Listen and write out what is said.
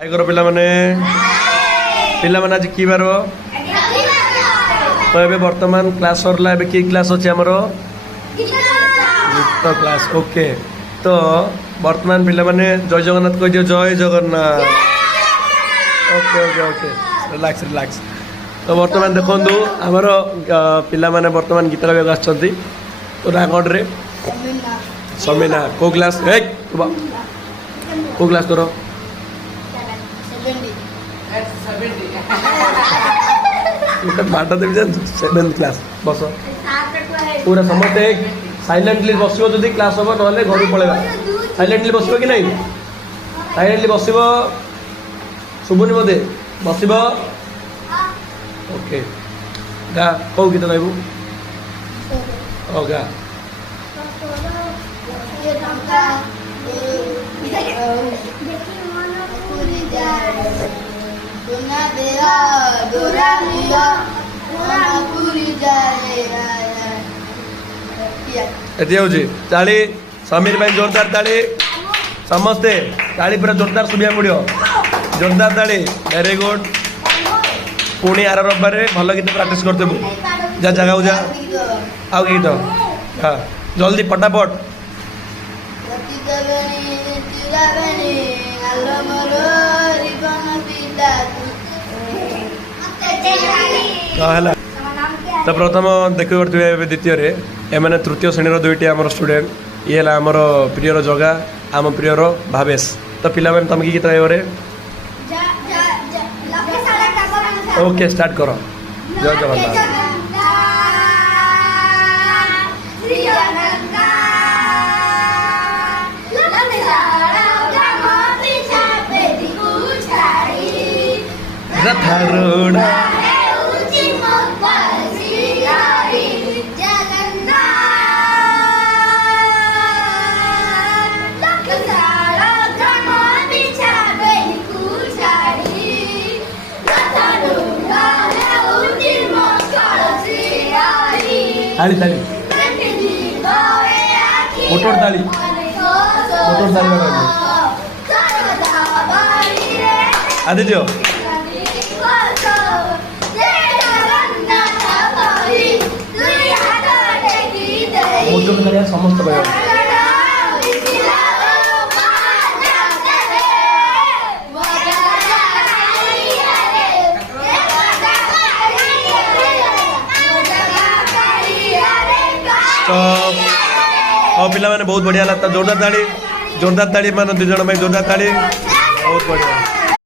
हाय करो पिला माने आज की बार तो ये वर्तमान क्लास सरला एबे की क्लास अच्छे आमर गीत क्लास ओके तो वर्तमान पिला माने जय जगन्नाथ कह दियो जय Jagannath okay okay okay relax relax तो वर्तमान देखंतु आमर पिला माने वर्तमान गीत गाइबा आछंती तो ना कोड रे समीना को क्लास हे को क्लास करो बाटा देवी जान 7th क्लास बस पूरा समझते साइलेंटली बसबो जदि क्लास हम ना घर पलैबा साइलेंटली बसबो कि नहीं साइलेंटली बसबो शुभुनी बोधे बसबो ओके गा कौ गीत गाइबू ओ गा ताली समीर भाई जोरदार ताली समस्ते ताली पूरा जोरदार सुबिया पड़ो जोरदार ताली वेरी गुड पुणी आर रविवार भल गीत प्राक्ट करदेबू जा जगह जा आउ गीत हाँ जल्दी फटाफट तो प्रथम देख द्वितीय एम तृतीय श्रेणी दुईटी आम स्टूडेंट ये आमर प्रियर जगा आम प्रियर भावेश तो पिला तुम की गीत गाइबे ओके स्टार्ट करो जय जगन्नाथ रथारूढ़ ताली ताली मोटर ताली आदित्य समस्त तो पिला माने बहुत बढ़िया लगता जोरदार ताली मान 2 जन भाई जोरदार ताली बहुत बढ़िया।